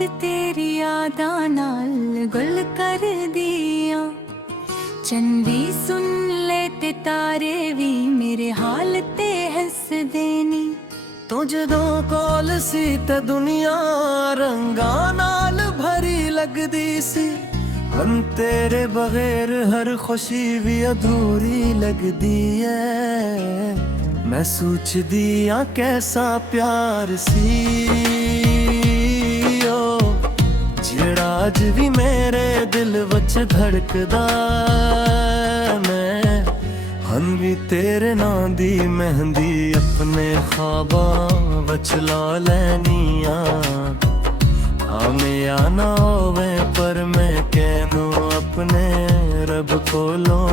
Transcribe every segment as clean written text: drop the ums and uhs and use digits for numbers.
रात तेरी यादां नाल गुल कर दिया। चंदी सुन ले ते तारे भी मेरे हाल ते हस देनी। तू जदों कोल सी ते दुनिया रंगां नाल भरी लगदी सी। हम तेरे बगैर हर खुशी भी अधूरी लगदी है। मैं सोचदी आ कैसा प्यार सी जेड़ा अज भी मेरे दिल विच धड़कदा। मैं हन भी तेरे नां दी मेहंदी अपने ख्वाबां विच ला लैनी आ। आमे या ना होवे पर मैं कहनू अपने रब कोलों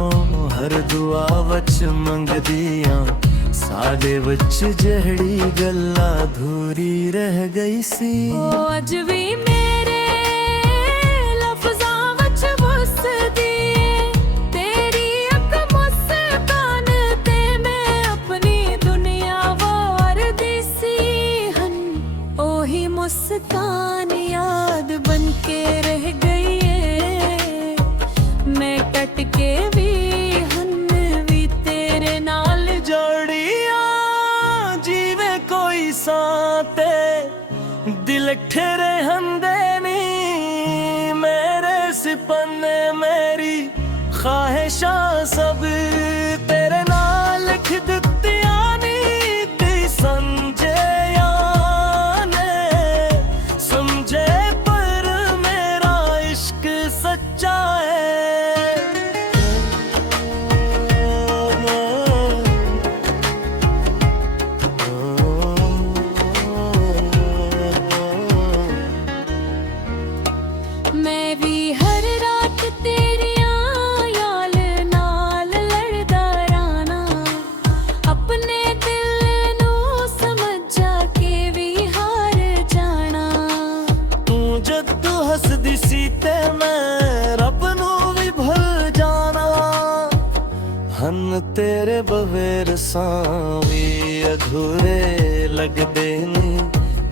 हर दुआ विच मंगदी आ। साडे विच जहड़ी गल्ला अधूरी रह गई सी ओ अज भी मेरे लफ्ज़ां विच वसदी तेरी अख मुस्कान ते मैं अपनी दुनिया वारदी सी। हन ओही मुस्कान याद बन के रह गई है। मैं कट के भी हन भी तेरे नाल जोड़िया जीवे कोई साते दिल ठेरे हंदे नी। मेरे सिपने मेरी ख्वाहिशां सब तेरे नाल लिख दित्तियां नी। ती समझे या ने समझे पर मेरा इश्क सच्चा है। मैं भी हर रात तेरियां याल नाल लड़दा रहना। अपने दिल नू समझा के भी हार जाना। तू जद हसदी सी ते मैं रब नू भी भुल जाना। हन तेरे बगैर सांवी अधूरे लगदे नी।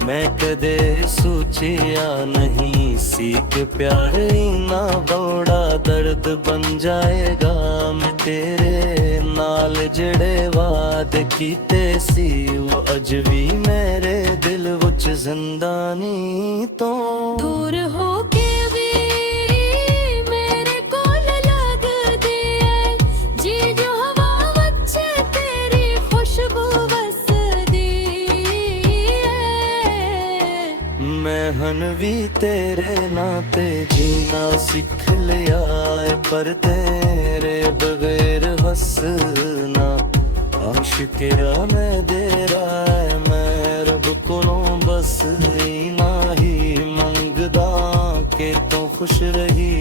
मैं कदे सोचिया नहीं सी कि प्यार इना बड़ा दर्द बन जाएगा। मैं तेरे नाल जड़े वादे कीते सी वो अज भी मेरे दिल विच जिंदानी। तो दूर हो के भी मेरे कोल लगदी है। जी जो हवा विच तेरी खुशबू वसदी है। मैं हन भी तेरे नाते जीना सीख लिया है। पर तेरे बगैर हंसना आशिकिया मैं दे रहा है। मैं रब कोलों बस इना ही मंगदा के तू खुश रही।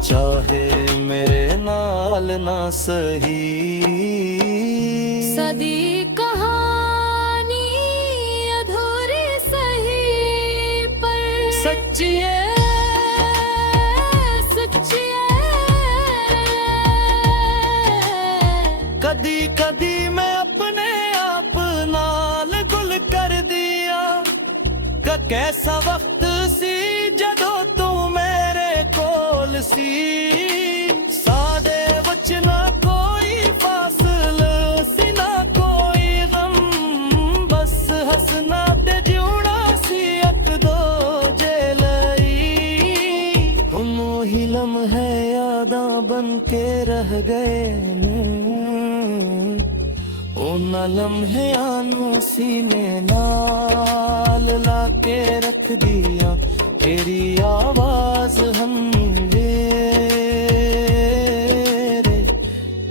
चाहे मेरे नाल ना सही सदी कहानी अधूरी सही पर सच्ची है। सच्ची है। कदी कदी मैं अपने आप नाल गुल कर दिया। कैसा वक्त सी जदों तू मेरे कोल सी। सादे विच ना कोई फासला सी ना कोई गम। बस हसना ते जिउणा सी अक दो जे लई। हम ही लम्हे यादां बन के रह गए उन्हां लम्हियां नू सीने नाल ला के रख दिया। तेरी आवाज हम रे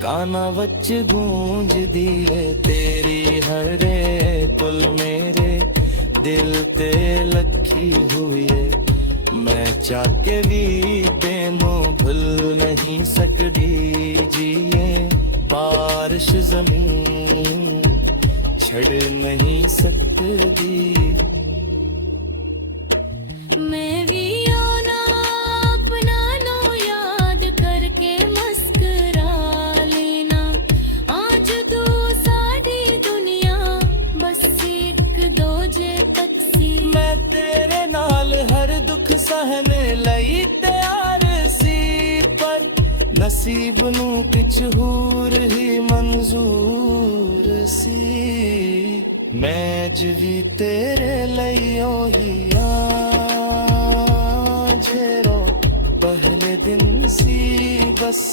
काना वच गूंजदी है। तेरी हरे पुल मेरे दिल ते लखी हुई है। मैं चाके भी तेनू भूल नहीं सकदी। जिए बारिश जमीन छड़ नहीं सकदी। मैं भी आना अपना नो याद करके मस्करा लेना। आज तू सारी दुनिया बस एक दो जे तक सी। मैं मैं तेरे नाल हर दुख सहने लई तैयार सी पर नसीब नू किछ होर ही मंजूर सी मैं भी तेरे लई ओही जेरो पहले दिन सी बस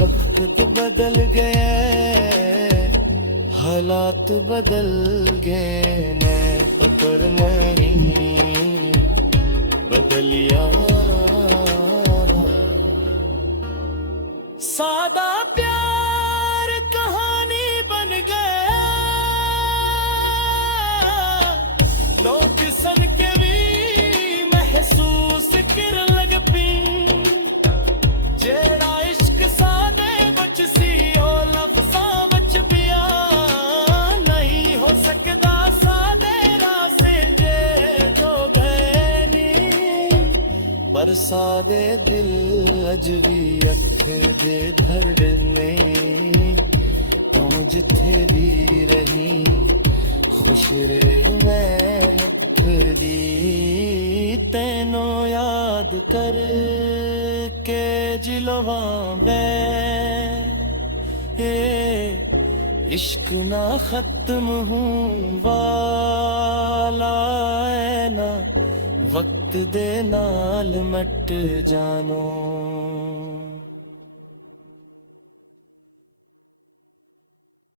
वक्त बदल गए हालात बदल गए मैं पर नहीं बदलिया सादा प्यार कहानी बन गया लोग सन के भी महसूस कर लग पी जेड़ा इश्क सादे बच सी ओ लफ्ज़ां बच पिया नहीं हो सकदा सादे रासे जे जो गए नी पर सादे दिल अज भी अख दे धरने तू जिथे भी रही खुश रे मैं दी तेनो याद कर के जिलवा इश्क ना खत्म हूँ वाला है ना वक्त दे नाल मट जानो